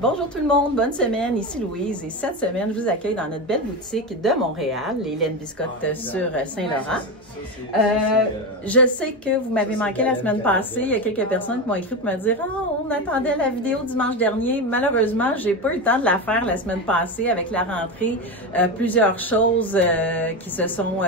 Bonjour tout le monde, bonne semaine, ici Louise et cette semaine je vous accueille dans notre belle boutique de Montréal, les Laine Biscotte sur Saint-Laurent. Je sais que vous m'avez manqué la semaine passée, il y a quelques personnes qui m'ont écrit pour me dire « Oh, on attendait la vidéo dimanche dernier ». Malheureusement, j'ai pas eu le temps de la faire la semaine passée avec la rentrée, plusieurs choses qui se sont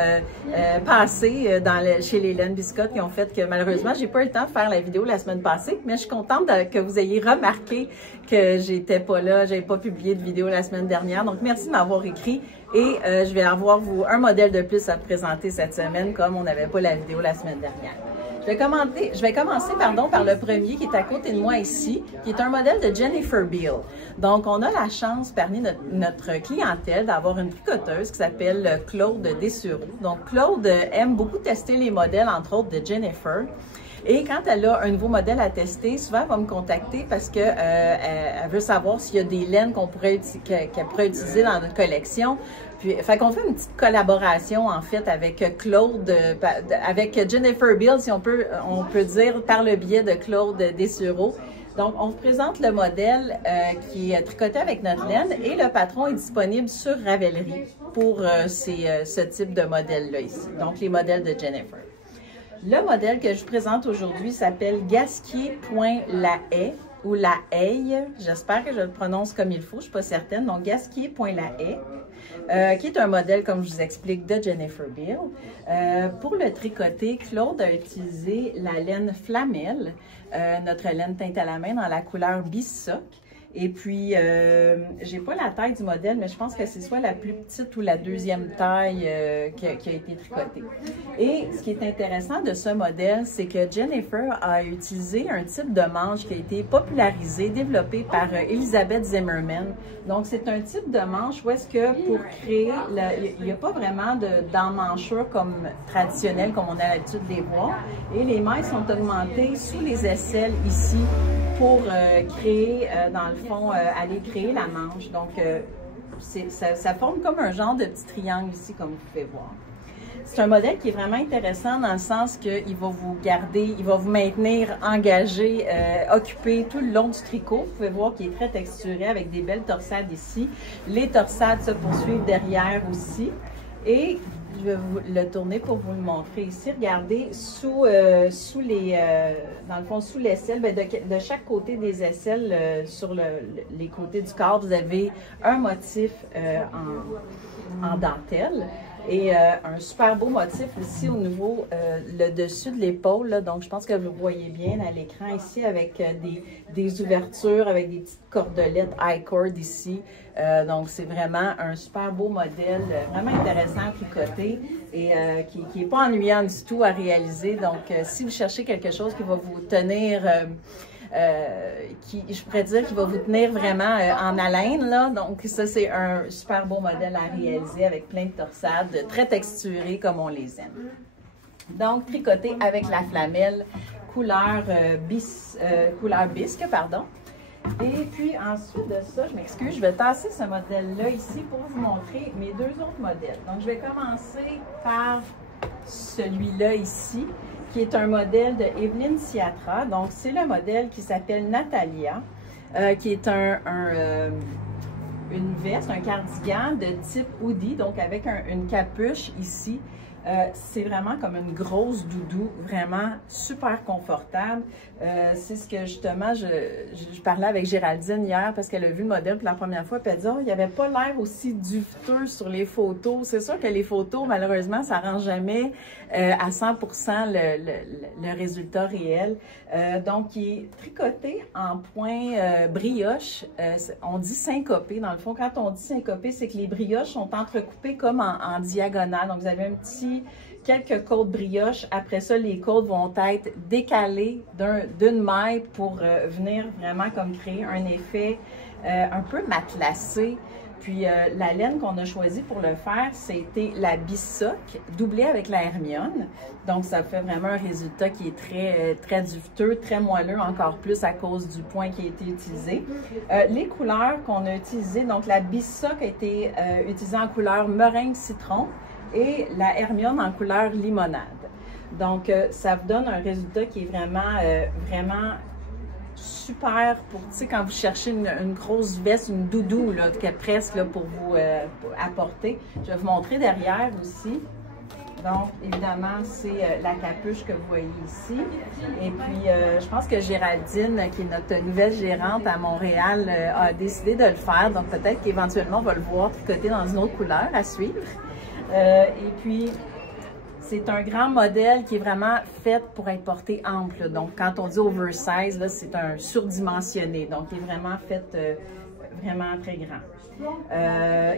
passées chez les Laine Biscotte qui ont fait que malheureusement, j'ai pas eu le temps de faire la vidéo la semaine passée, mais je suis contente que vous ayez remarqué que j'étais pas là, j'avais pas publié de vidéo la semaine dernière. Donc, merci de m'avoir écrit et je vais avoir un modèle de plus à te présenter cette semaine comme on n'avait pas la vidéo la semaine dernière. Je vais commencer par le premier qui est à côté de moi ici, qui est un modèle de Jennifer Beal. Donc, on a la chance parmi notre clientèle d'avoir une tricoteuse qui s'appelle Claude Dessureau. Donc, Claude aime beaucoup tester les modèles, entre autres de Jennifer. Et quand elle a un nouveau modèle à tester, souvent elle va me contacter parce que elle veut savoir s'il y a des laines qu'elle pourrait utiliser dans notre collection. Puis, fait qu'on fait une petite collaboration en fait avec Claude, avec Jennifer Beal, si on peut dire par le biais de Claude Dessureau. Donc, on vous présente le modèle qui est tricoté avec notre laine et le patron est disponible sur Ravelry pour ce type de modèle-là ici. Donc, les modèles de Jennifer. Le modèle que je vous présente aujourd'hui s'appelle Gasquier.lahaye ou la Haye. J'espère que je le prononce comme il faut, je ne suis pas certaine. Donc, Gasquier.lahaye, qui est un modèle, comme je vous explique, de Jennifer Beal. Pour le tricoter, Claude a utilisé la laine Flamel, notre laine teinte à la main dans la couleur Bissoc. Et puis, j'ai pas la taille du modèle, mais je pense que c'est soit la plus petite ou la deuxième taille qui a été tricotée. Et ce qui est intéressant de ce modèle, c'est que Jennifer a utilisé un type de manche qui a été popularisé, développé par Elisabeth Zimmerman. Donc, c'est un type de manche où est-ce que pour créer, il n'y a pas vraiment d'emmanchure comme traditionnelle, comme on a l'habitude de les voir. Et les mailles sont augmentées sous les aisselles ici pour créer, dans le fond, aller créer la manche. Donc, ça forme comme un genre de petit triangle ici, comme vous pouvez voir. C'est un modèle qui est vraiment intéressant dans le sens qu'il va vous garder, il va vous maintenir engagé, occupé tout le long du tricot. Vous pouvez voir qu'il est très texturé avec des belles torsades ici. Les torsades se poursuivent derrière aussi. Et je vais vous le tourner pour vous le montrer ici. Regardez, sous l'aisselle, de chaque côté des aisselles, sur les côtés du corps, vous avez un motif en dentelle. Et un super beau motif ici au niveau, le dessus de l'épaule. Donc, je pense que vous voyez bien à l'écran ici avec des ouvertures, avec des petites cordelettes I-cord ici. Donc, c'est vraiment un super beau modèle, vraiment intéressant à tricoter et qui n'est pas ennuyant du tout à réaliser. Donc, si vous cherchez quelque chose qui va vous tenir... je pourrais dire qu'il va vous tenir vraiment en haleine, là. Donc, ça, c'est un super beau modèle à réaliser avec plein de torsades, très texturées comme on les aime. Donc, tricoté avec la flamelle, couleur bisque, pardon. Et puis, ensuite de ça, je m'excuse, je vais tasser ce modèle-là ici pour vous montrer mes deux autres modèles. Donc, je vais commencer par celui-là ici, qui est un modèle de Evelyn Siatra. Donc, c'est le modèle qui s'appelle Natalia, qui est une veste, un cardigan de type hoodie, donc avec une capuche ici. C'est vraiment comme une grosse doudou, vraiment super confortable. C'est ce que justement, je parlais avec Géraldine hier parce qu'elle a vu le modèle pour la première fois, puis elle dit « Oh, il n'y avait pas l'air aussi duveteux sur les photos. » C'est sûr que les photos, malheureusement, ça ne rend jamais à 100% le résultat réel. Donc, il est tricoté en point brioche. On dit syncopé. Dans le fond, quand on dit syncopé, c'est que les brioches sont entrecoupées comme en diagonale. Donc, vous avez quelques côtes brioches. Après ça, les côtes vont être décalées d'une maille pour venir vraiment comme créer un effet un peu matelassé. Puis la laine qu'on a choisie pour le faire, c'était la Bissoc doublée avec la Hermione. Donc ça fait vraiment un résultat qui est très duveteux, très moelleux, encore plus à cause du point qui a été utilisé. Les couleurs qu'on a utilisées, donc la Bissoc a été utilisée en couleur meringue citron et la Hermione en couleur limonade. Donc ça vous donne un résultat qui est vraiment super pour, tu sais, quand vous cherchez une grosse veste, une doudou, là, qui est presque là, pour vous pour apporter. Je vais vous montrer derrière aussi. Donc, évidemment, c'est la capuche que vous voyez ici. Et puis, je pense que Géraldine, qui est notre nouvelle gérante à Montréal, a décidé de le faire. Donc, peut-être qu'éventuellement, on va le voir tricoté dans une autre couleur à suivre. Et puis, c'est un grand modèle qui est vraiment fait pour être porté ample. Donc, quand on dit oversize, là, c'est un surdimensionné. Donc, il est vraiment fait vraiment très grand.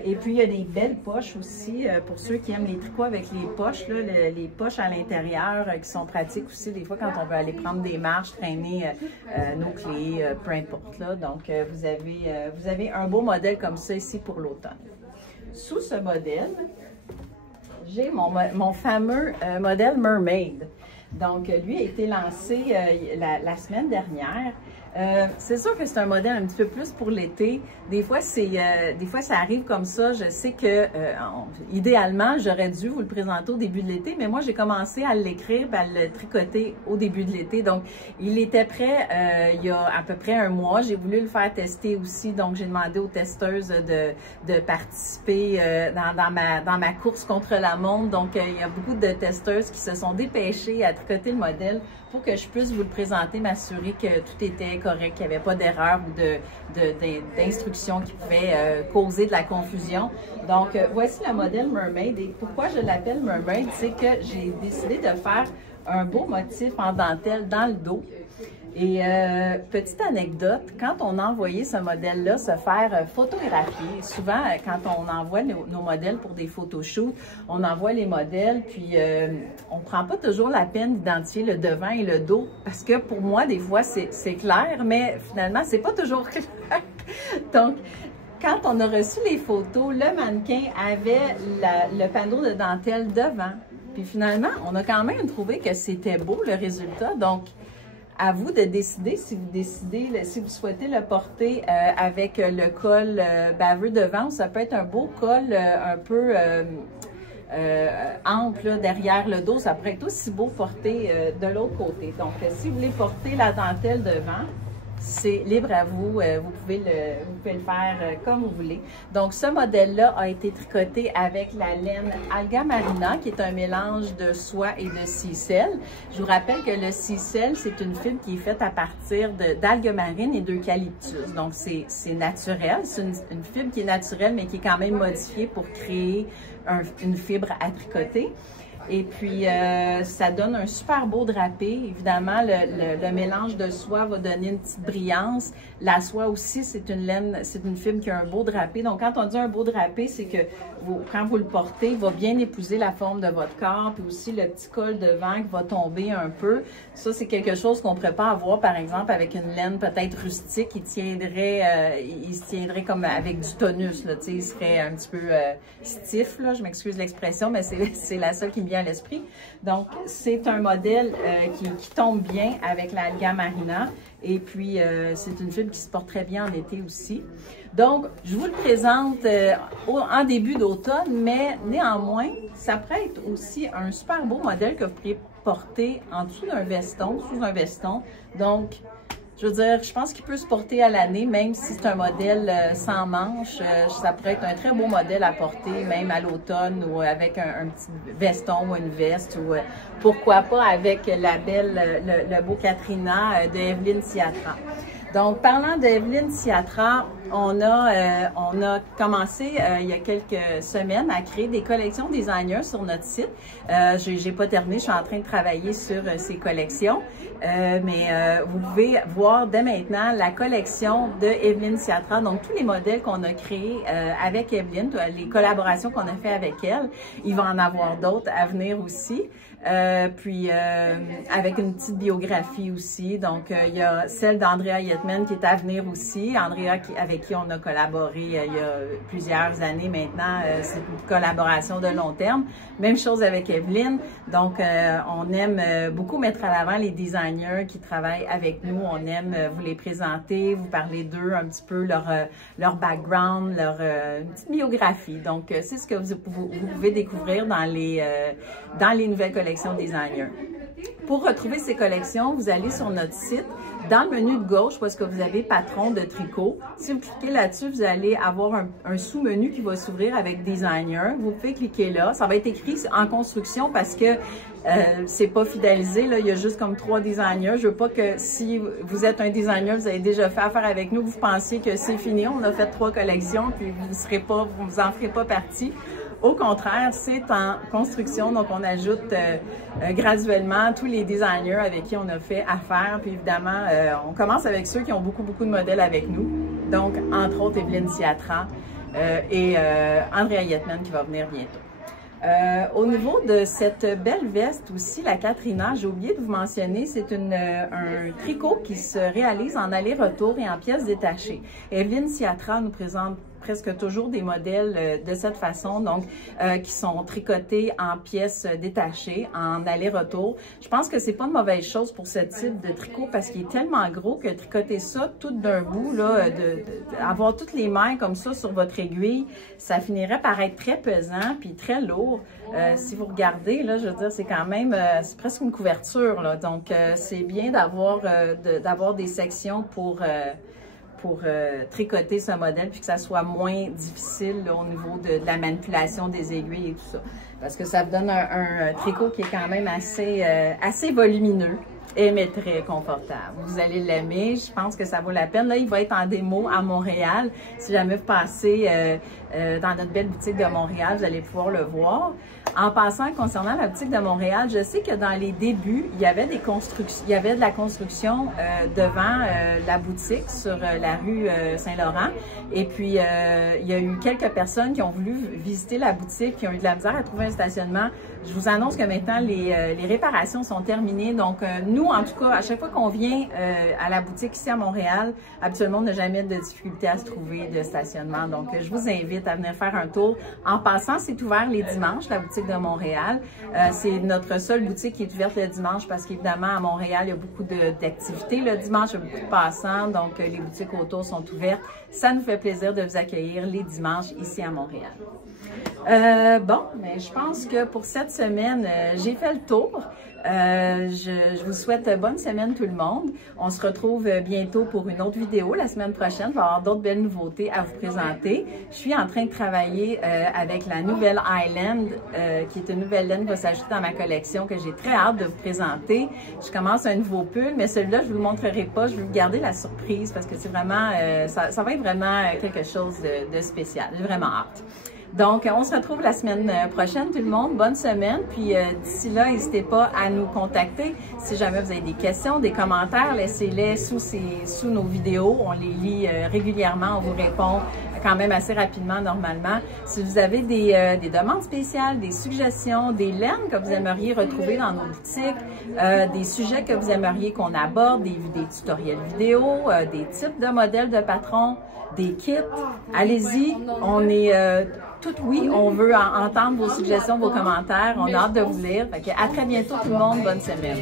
Et puis, il y a des belles poches aussi, pour ceux qui aiment les tricots avec les poches, là, les poches à l'intérieur qui sont pratiques aussi, des fois, quand on veut aller prendre des marches, traîner nos clés, peu importe. Là. Donc, vous avez un beau modèle comme ça ici pour l'automne. Sous ce modèle, j'ai mon fameux modèle Mermaid. Donc, lui a été lancé la semaine dernière. C'est sûr que c'est un modèle un petit peu plus pour l'été. Des fois, ça arrive comme ça. Je sais que, idéalement, j'aurais dû vous le présenter au début de l'été, mais moi, j'ai commencé à l'écrire et à le tricoter au début de l'été. Donc, il était prêt il y a à peu près un mois. J'ai voulu le faire tester aussi. Donc, j'ai demandé aux testeuses de participer dans ma course contre la montre. Donc, il y a beaucoup de testeuses qui se sont dépêchées à tricoter le modèle pour que je puisse vous le présenter, m'assurer que tout était correct, qu'il n'y avait pas d'erreur ou d'instructions qui pouvaient causer de la confusion. Donc, voici le modèle Mermaid. Et pourquoi je l'appelle Mermaid, c'est que j'ai décidé de faire un beau motif en dentelle dans le dos. Et petite anecdote, quand on a envoyé ce modèle-là se faire photographier, souvent quand on envoie nos modèles pour des photoshoots, on envoie les modèles, puis on ne prend pas toujours la peine d'identifier le devant et le dos, parce que pour moi, des fois, c'est clair, mais finalement, c'est pas toujours clair. Donc, quand on a reçu les photos, le mannequin avait le panneau de dentelle devant. Puis finalement, on a quand même trouvé que c'était beau, le résultat. Donc, à vous de décider si vous souhaitez le porter avec le col baveux devant, ou ça peut être un beau col un peu ample là, derrière le dos. Ça pourrait être aussi beau porté de l'autre côté. Donc, si vous voulez porter la dentelle devant, c'est libre à vous. Vous pouvez le faire comme vous voulez. Donc, ce modèle-là a été tricoté avec la laine Alga Marina, qui est un mélange de soie et de cicelle. Je vous rappelle que le cicelle, c'est une fibre qui est faite à partir d'algues marines et d'eucalyptus. Donc, c'est naturel. C'est une fibre qui est naturelle, mais qui est quand même modifiée pour créer une fibre à tricoter. Et puis, ça donne un super beau drapé. Évidemment, le mélange de soie va donner une petite brillance. La soie aussi, c'est une laine, c'est une fibre qui a un beau drapé. Donc, quand on dit un beau drapé, c'est que quand vous le portez, il va bien épouser la forme de votre corps. Puis aussi, le petit col devant qui va tomber un peu. Ça, c'est quelque chose qu'on ne pourrait pas avoir, par exemple, avec une laine peut-être rustique. Il se tiendrait comme avec du tonus. Là, il serait un petit peu stiff. Là, je m'excuse l'expression, mais c'est la seule qui me vient à l'esprit. Donc, c'est un modèle qui tombe bien avec la Alga Marina. Et puis, c'est une fibre qui se porte très bien en été aussi. Donc, je vous le présente en début d'automne, mais néanmoins, ça pourrait être aussi un super beau modèle que vous pourriez porter en dessous d'un veston, sous un veston. Donc, je veux dire, je pense qu'il peut se porter à l'année, même si c'est un modèle sans manches. Ça pourrait être un très beau modèle à porter, même à l'automne, ou avec un petit veston ou une veste, ou pourquoi pas avec le beau Katrina de Evelyne Siatra. Donc, parlant d'Evelyne Siatra, on a commencé il y a quelques semaines à créer des collections designers sur notre site. J'ai pas terminé, je suis en train de travailler sur ces collections. Mais vous pouvez voir dès maintenant la collection de Evelyne Siatra, donc tous les modèles qu'on a créés avec Evelyne, les collaborations qu'on a fait avec elle. Il va en avoir d'autres à venir aussi. Puis avec une petite biographie aussi. Donc, il y a celle d'Andrea Yetman qui est à venir aussi. Andrea avec qui on a collaboré il y a plusieurs années maintenant. C'est une collaboration de long terme. Même chose avec Evelyne. Donc, on aime beaucoup mettre à l'avant les designers qui travaillent avec nous. On aime vous les présenter, vous parler d'eux un petit peu, leur background, leur petite biographie. Donc, c'est ce que vous pouvez découvrir dans les nouvelles collections designers. Pour retrouver ces collections, vous allez sur notre site. Dans le menu de gauche, où est-ce que vous avez patron de tricot, si vous cliquez là-dessus, vous allez avoir un sous-menu qui va s'ouvrir avec designer. Vous pouvez cliquer là. Ça va être écrit en construction parce que c'est pas fidélisé. Là, il y a juste comme 3 designers. Je veux pas que si vous êtes un designer, vous avez déjà fait affaire avec nous, vous pensiez que c'est fini. On a fait 3 collections, puis vous en ferez pas partie. Au contraire, c'est en construction, donc on ajoute graduellement tous les designers avec qui on a fait affaire. Puis évidemment, on commence avec ceux qui ont beaucoup de modèles avec nous. Donc, entre autres, Evelyne Siatran et Andrea Yetman qui va venir bientôt. Au niveau de cette belle veste aussi, la Katrina, j'ai oublié de vous mentionner, c'est un tricot qui se réalise en aller-retour et en pièces détachées. Evelyne Siatran nous présente presque toujours des modèles de cette façon, donc qui sont tricotés en pièces détachées, en aller-retour. Je pense que c'est pas une mauvaise chose pour ce type de tricot parce qu'il est tellement gros que tricoter ça tout d'un bout, là, avoir toutes les mailles comme ça sur votre aiguille, ça finirait par être très pesant puis très lourd. Si vous regardez, là, je veux dire, c'est quand même, c'est presque une couverture, là, donc c'est bien d'avoir des sections pour tricoter ce modèle puis que ça soit moins difficile là, au niveau de la manipulation des aiguilles et tout ça. Parce que ça vous donne un tricot qui est quand même assez volumineux mais très confortable. Vous allez l'aimer, je pense que ça vaut la peine. Là, il va être en démo à Montréal. Si jamais vous passez dans notre belle boutique de Montréal, vous allez pouvoir le voir. En passant, concernant la boutique de Montréal, je sais que dans les débuts, il y avait de la construction devant la boutique sur la rue Saint-Laurent. Et puis, il y a eu quelques personnes qui ont voulu visiter la boutique, qui ont eu de la misère à trouver un stationnement. Je vous annonce que maintenant, les réparations sont terminées. Donc, nous, en tout cas, à chaque fois qu'on vient à la boutique ici à Montréal, habituellement, on n'a jamais de difficulté à se trouver de stationnement. Donc, je vous invite à venir faire un tour. En passant, c'est ouvert les dimanches, la boutique de Montréal. C'est notre seule boutique qui est ouverte le dimanche parce qu'évidemment, à Montréal, il y a beaucoup d'activités. Le dimanche, il y a beaucoup de passants, donc les boutiques autour sont ouvertes. Ça nous fait plaisir de vous accueillir les dimanches ici à Montréal. Bon, mais je pense que pour cette semaine, j'ai fait le tour. Je vous souhaite bonne semaine tout le monde. On se retrouve bientôt pour une autre vidéo la semaine prochaine. Il va y avoir d'autres belles nouveautés à vous présenter. Je suis en train de travailler avec la nouvelle Highland, qui est une nouvelle laine qui va s'ajouter dans ma collection que j'ai très hâte de vous présenter. Je commence un nouveau pull, mais celui-là, je ne vous le montrerai pas. Je vais vous garder la surprise parce que c'est vraiment, ça va être vraiment quelque chose de spécial. J'ai vraiment hâte. Donc, on se retrouve la semaine prochaine, tout le monde. Bonne semaine. Puis, d'ici là, n'hésitez pas à nous contacter. Si jamais vous avez des questions, des commentaires, laissez-les sous nos vidéos. On les lit régulièrement. On vous répond quand même assez rapidement, normalement. Si vous avez des demandes spéciales, des suggestions, des laines que vous aimeriez retrouver dans nos boutiques, des sujets que vous aimeriez qu'on aborde, des tutoriels vidéo, des types de modèles de patrons, des kits, allez-y. On est tout oui, on veut entendre vos suggestions, vos commentaires. On a hâte de vous lire. Fait que à très bientôt tout le monde. Bonne semaine.